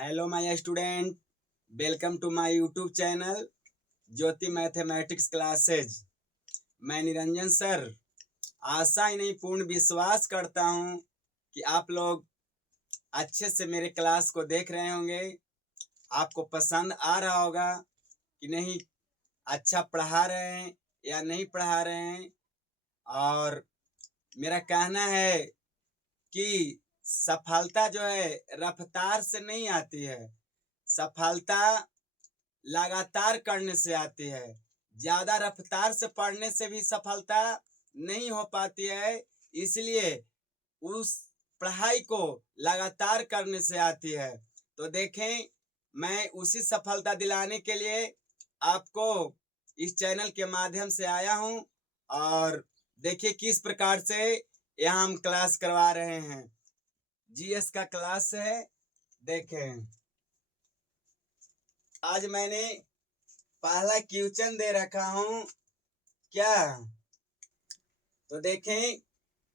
Hello my student, welcome to my YouTube channel Jyoti mathematics classes. मैं Niranjan sir आशा ही नहीं पूर्ण विश्वास करता हूँ कि आप लोग अच्छे से मेरे क्लास को देख रहे होंगे। आपको पसंद आ रहा होगा कि नहीं, अच्छा पढ़ा रहे हैं या नहीं पढ़ा रहे हैं। और मेरा कहना है कि सफलता जो है रफ्तार से नहीं आती है, सफलता लगातार करने से आती है। ज्यादा रफ्तार से पढ़ने से भी सफलता नहीं हो पाती है, इसलिए उस पढ़ाई को लगातार करने से आती है। तो देखें, मैं उसी सफलता दिलाने के लिए आपको इस चैनल के माध्यम से आया हूं। और देखिए किस प्रकार से यहाँ हम क्लास करवा रहे हैं। जीएस का क्लास है। देखें, आज मैंने पहला क्वेश्चन दे रखा हूं क्या। तो देखें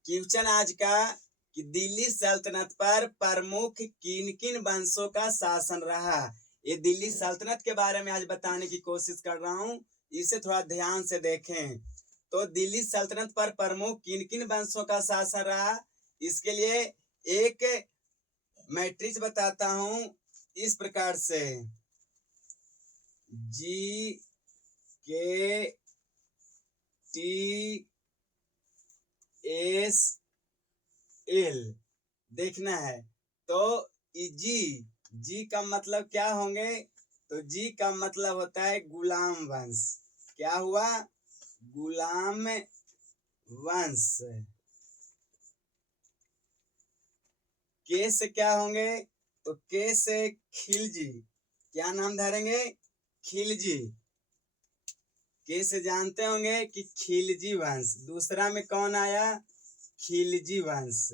क्वेश्चन आज का कि दिल्ली सल्तनत पर प्रमुख किन किन वंशों का शासन रहा। ये दिल्ली सल्तनत के बारे में आज बताने की कोशिश कर रहा हूं, इसे थोड़ा ध्यान से देखें। तो दिल्ली सल्तनत पर प्रमुख किन किन वंशों का शासन रहा, इसके लिए एक मैट्रिक्स बताता हूं इस प्रकार से। G K T S L देखना है। तो जी का मतलब क्या होंगे, तो जी का मतलब होता है गुलाम वंश। क्या हुआ? गुलाम वंश। के से क्या होंगे, तो के से खिलजी। क्या नाम धरेंगे? खिलजी। के से जानते होंगे कि खिलजी वंश। दूसरा में कौन आया? खिलजी वंश।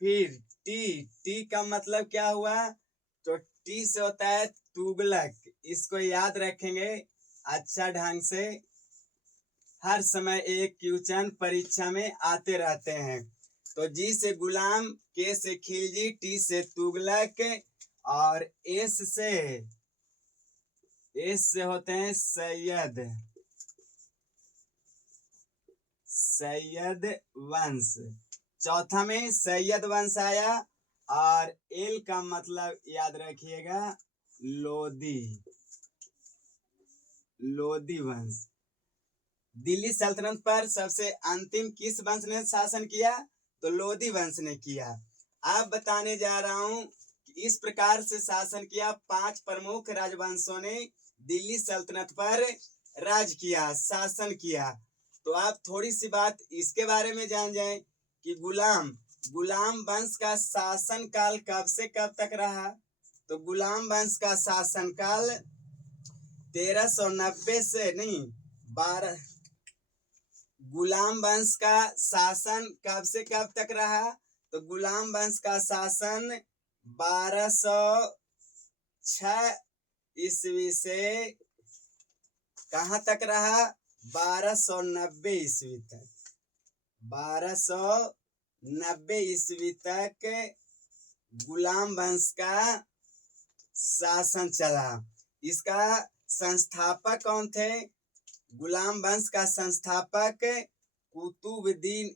फिर टी का मतलब क्या हुआ, तो टी से होता है तुगलक। इसको याद रखेंगे अच्छा ढंग से, हर समय एक क्वेश्चन परीक्षा में आते रहते हैं। तो जी से गुलाम, के से खिलजी, टी से तुगलक और एस से होते हैं सैयद वंश। चौथा में सैयद वंश आया। और एल का मतलब याद रखिएगा लोदी वंश। दिल्ली सल्तनत पर सबसे अंतिम किस वंश ने शासन किया, तो लोदी वंश ने किया। अब बताने जा रहा हूं कि इस प्रकार से शासन किया। 5 प्रमुख राजवंशों ने दिल्ली सल्तनत पर राज किया, शासन किया। तो आप थोड़ी सी बात इसके बारे में जान जाएं कि गुलाम वंश का शासन काल कब से कब तक रहा। तो गुलाम वंश का शासन काल 1390 से नहीं 12। गुलाम वंश का शासन कब से कब तक रहा, तो गुलाम वंश का शासन 1206 ईस्वी से कहां तक रहा, 1290 ईस्वी तक। 1290 ईस्वी तक गुलाम वंश का शासन चला। इसका संस्थापक कौन थे? गुलाम वंश का संस्थापक कुतुबुद्दीन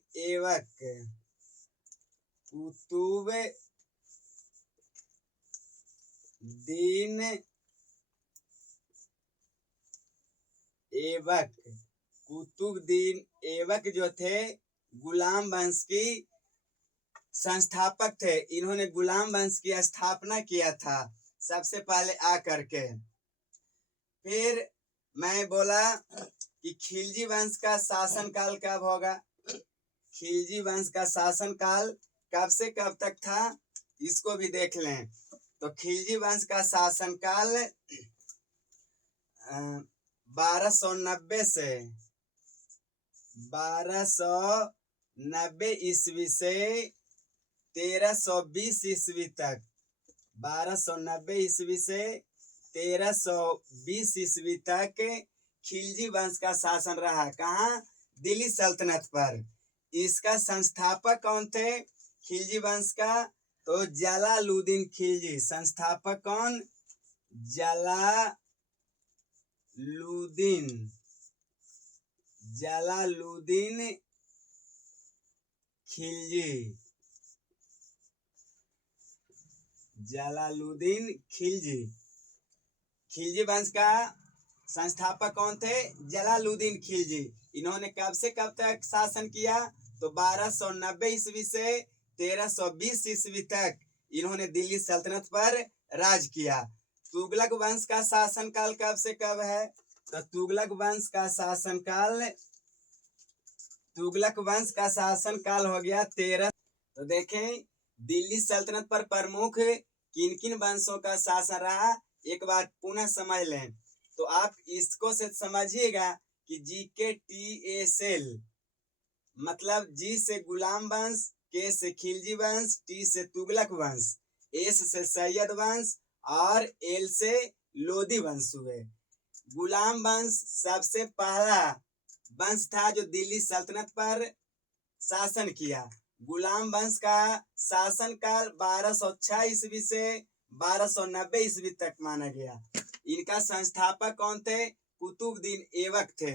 ऐबक जो थे गुलाम वंश की संस्थापक थे। इन्होंने गुलाम वंश की स्थापना किया था सबसे पहले आकर के। फिर मैं बोला कि खिलजी वंश का शासन काल कब होगा। खिलजी वंश का शासन काल कब से कब तक था, इसको भी देख लें। तो खिलजी वंश का शासन काल 1290 से 1290 ईस्वी से 1320 ईस्वी तक। 1290 ईस्वी से 1320 ईस्वी तक खिलजी वंश का शासन रहा। कहाँ? दिल्ली सल्तनत पर। इसका संस्थापक कौन थे खिलजी वंश का, तो जलालुद्दीन खिलजी। संस्थापक कौन? जलालुद्दीन खिलजी। जलालुद्दीन खिलजी। खिलजी वंश का संस्थापक कौन थे? जलालुद्दीन खिलजी। इन्होंने कब से कब तक शासन किया? तो 1290 ईस्वी से 1320 ईस्वी तक इन्होंने दिल्ली सल्तनत पर राज किया। तुगलक वंश का शासनकाल कब से कब है? तो तुगलक वंश का शासनकाल हो गया 13। तो देखें दिल्ली सल्तनत पर प्रमुख किन किन वंशों का शासन रहा, एक बार पुनः समझ लें। तो आप इसको से समझिएगा कि GKTSL मतलब जी से गुलाम वंश, के से खिलजी वंश, टी से तुगलक वंश, एस से सैयद वंश और एल से लोदी वंश हुए। गुलाम वंश सबसे पहला वंश था जो दिल्ली सल्तनत पर शासन किया। गुलाम वंश का शासन काल 1206 ईस्वी से 1290 ईस्वी तक माना गया। इनका संस्थापक कौन थे? कुतुबुद्दीन ऐबक थे।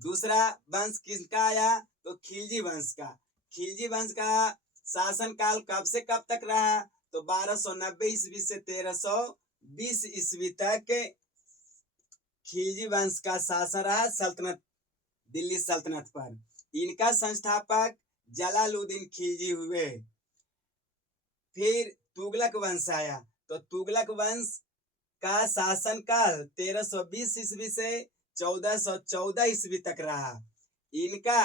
दूसरा वंश किसका आया? तो खिलजी वंश का। खिलजी वंश का शासन काल कब से कब तक रहा? तो 1290 ईस्वी से 1320 ईस्वी तक खिलजी वंश का शासन रहा सल्तनत, दिल्ली सल्तनत पर। इनका संस्थापक जलालुद्दीन खिलजी हुए। फिर तुगलक वंश आया। तो तुगलक वंश का शासन काल 1320 ईस्वी से 1414 ईस्वी तक रहा। इनका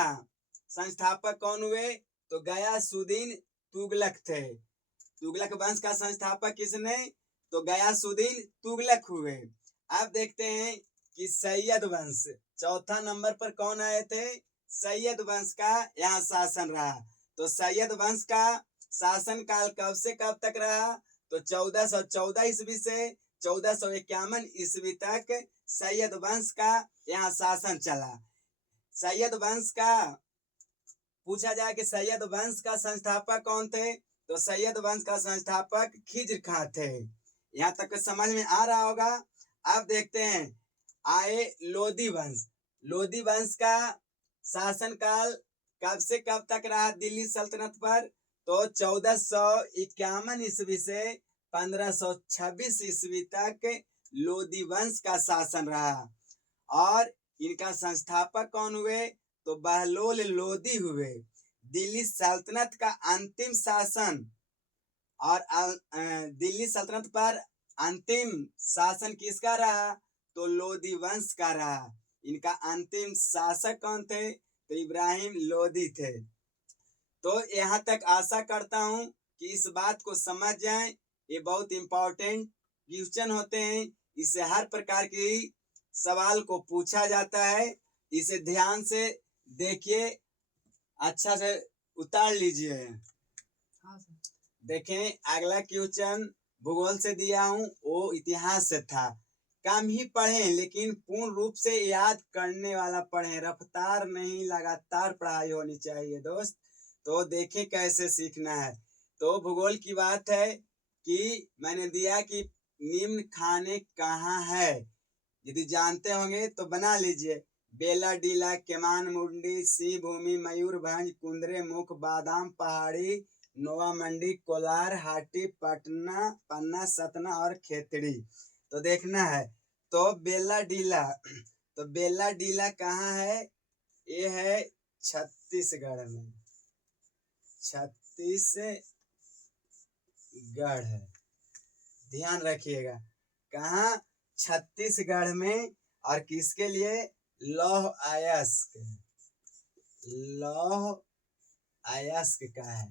संस्थापक कौन हुए? तो गयासुद्दीन तुगलक थे। तुगलक वंश का संस्थापक किसने? तो गयासुद्दीन तुगलक हुए। अब देखते हैं कि सैयद वंश चौथा नंबर पर कौन आए थे? सैयद वंश का यहाँ शासन रहा। तो सैयद वंश का शासन काल कब से कब तक रहा? तो 1414 ईस्वी से 1451 ईस्वी तक सैयद वंश का यहाँ शासन चला। सैयद वंश का पूछा जाए कि सैयद वंश का संस्थापक कौन थे? तो सैयद वंश का संस्थापक खिज्र खां थे। यहाँ तक समझ में आ रहा होगा। अब देखते हैं आए लोदी वंश। लोदी वंश का शासन काल कब से कब तक रहा दिल्ली सल्तनत पर? तो 1451 ईस्वी से 1526 ईस्वी तक लोदी वंश का शासन रहा। और इनका संस्थापक कौन हुए? तो बहलोल लोदी हुए। दिल्ली सल्तनत का अंतिम शासन और दिल्ली सल्तनत पर अंतिम शासन किसका रहा? तो लोदी वंश का रहा। इनका अंतिम शासक कौन थे? तो इब्राहिम लोदी थे। तो यहाँ तक आशा करता हूँ कि इस बात को समझ जाएं। ये बहुत इंपॉर्टेंट क्वेश्चन होते हैं। इससे हर प्रकार की सवाल को पूछा जाता है। इसे ध्यान से देखिए, अच्छा से उतार लीजिए। हाँ देखें अगला क्वेश्चन भूगोल से दिया हूँ, वो इतिहास से था। कम ही पढ़ें लेकिन पूर्ण रूप से याद करने वाला पढ़ें। रफ्तार नहीं, लगातार पढ़ाई होनी चाहिए दोस्त। तो देखें कैसे सीखना है। तो भूगोल की बात है कि मैंने दिया कि निम्न खाने कहाँ है। यदि जानते होंगे तो बना लीजिए। बेला डीला, केमान मुंडी, सिंह भूमि, मयूरभंज, कुंदरे मुख, बादाम पहाड़ी, नोवा मंडी, कोलार, हाटी, पन्ना, सतना और खेतड़ी। तो देखना है। तो बेला डीला, तो बेला डीला कहाँ है? ये है छत्तीसगढ़ में। छत्तीसगढ़ है, ध्यान रखिएगा। कहाँ? छत्तीसगढ़ में। और किसके लिए? लौह अयस्क, लौह अयस्क का है।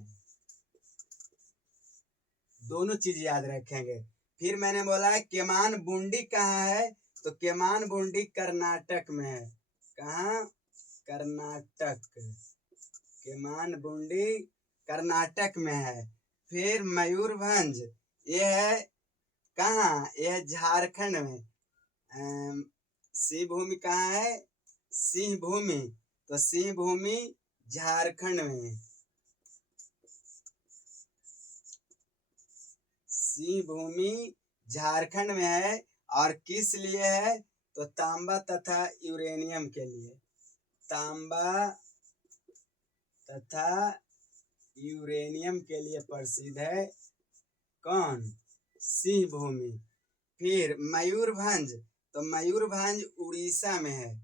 दोनों चीज याद रखेंगे। फिर मैंने बोला है केमान बुंडी कहाँ है? तो केमान बुंडी कर्नाटक में है। कहाँ? कर्नाटक। केमान बुंडी कर्नाटक में है। फिर मयूरभंज ये है कहाँ? ये है झारखंड में। सिंह भूमि कहाँ है? सिंह भूमि, तो सिंह भूमि झारखंड में। सिंह भूमि झारखंड में है और किस लिए है? तो तांबा तथा यूरेनियम के लिए। तांबा तथा यूरेनियम के लिए प्रसिद्ध है। कौन? सिंह भूमि। फिर मयूरभंज, तो मयूरभंज उड़ीसा में है।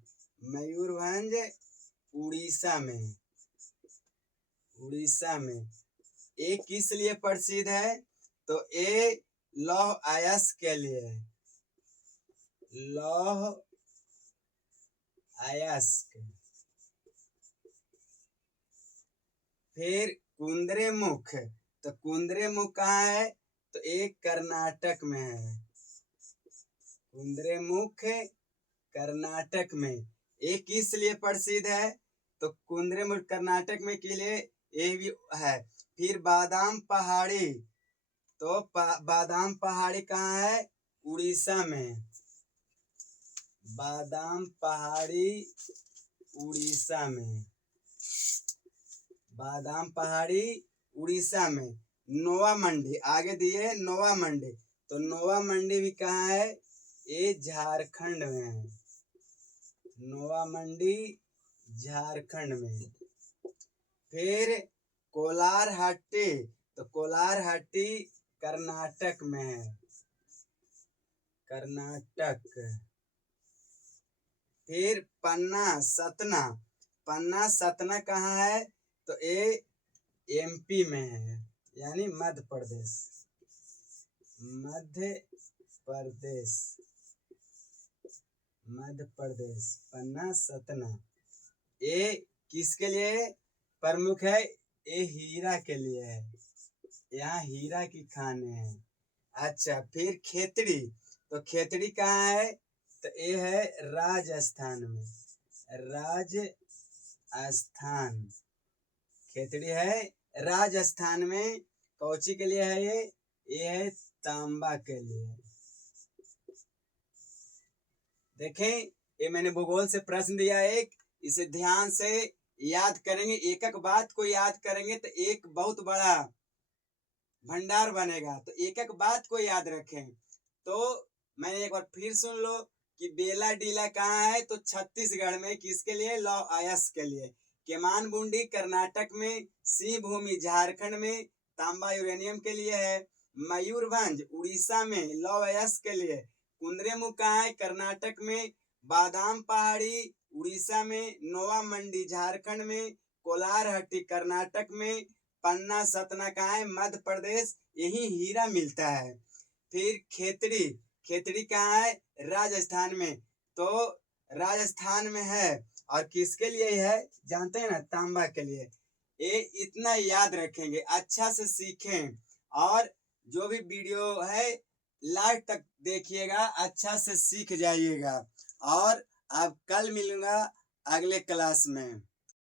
मयूरभंज उड़ीसा में, उड़ीसा में। ये किस लिए प्रसिद्ध है? तो ये लौह अयस्क के लिए है। लौह अयस्क। फिर कुंद्रेमुख, तो कुंद्रेमुख कहाँ है? तो एक कर्नाटक में है। कुंद्रेमुख कर्नाटक में। ये किस लिए प्रसिद्ध है? तो कुंद्रेमुख कर्नाटक में के लिए ये भी है। फिर बादाम पहाड़ी, तो बादाम पहाड़ी कहाँ है? उड़ीसा में। बादाम पहाड़ी उड़ीसा में। बादाम पहाड़ी उड़ीसा में। नोवा मंडी, आगे दिए नोवा मंडी, तो नोवा मंडी भी कहाँ है? ये झारखंड में है। नोवा मंडी झारखंड में। फिर कोलारहट्टी, तो कोलारहट्टी कर्नाटक में है। कर्नाटक। फिर पन्ना सतना, पन्ना सतना कहाँ है? तो ये एमपी में है, यानी मध्य प्रदेश। मध्य प्रदेश, मध्य प्रदेश। पन्ना सतना ये किसके लिए प्रमुख है? ये हीरा के लिए है। यहाँ हीरा की खानें हैं। अच्छा, फिर खेतड़ी, तो खेतड़ी कहाँ है? तो ये है राजस्थान में। राजस्थान खेतड़ी है राजस्थान में। कौची के लिए है ये है तांबा के लिए। देखें, ये मैंने भूगोल से प्रश्न दिया एक, इसे ध्यान से याद करेंगे। एक एक बात को याद करेंगे तो एक बहुत बड़ा भंडार बनेगा। तो एक एक बात को याद रखें। तो मैंने एक बार फिर सुन लो कि बेला डीला कहाँ है? तो छत्तीसगढ़ में। किसके लिए? लौह अयस्क के लिए। केमानबुंडी कर्नाटक में। सिंह भूमि झारखंड में, तांबा यूरेनियम के लिए है। मयूरभंज उड़ीसा में, लौह अयस्क के लिए। कुंद्रेमुख कहाँ है? कर्नाटक में। बादाम पहाड़ी उड़ीसा में। नोवा मंडी झारखंड में। कोलारहट्टी कर्नाटक में। पन्ना सतना कहाँ है? मध्य प्रदेश। यही हीरा मिलता है। फिर खेतड़ी, खेतड़ी कहाँ है? राजस्थान में। तो राजस्थान में है और किसके लिए है जानते हैं ना? तांबा के लिए। ये इतना याद रखेंगे, अच्छा से सीखें। और जो भी वीडियो है लास्ट तक देखिएगा, अच्छा से सीख जाइएगा। और अब कल मिलूंगा अगले क्लास में।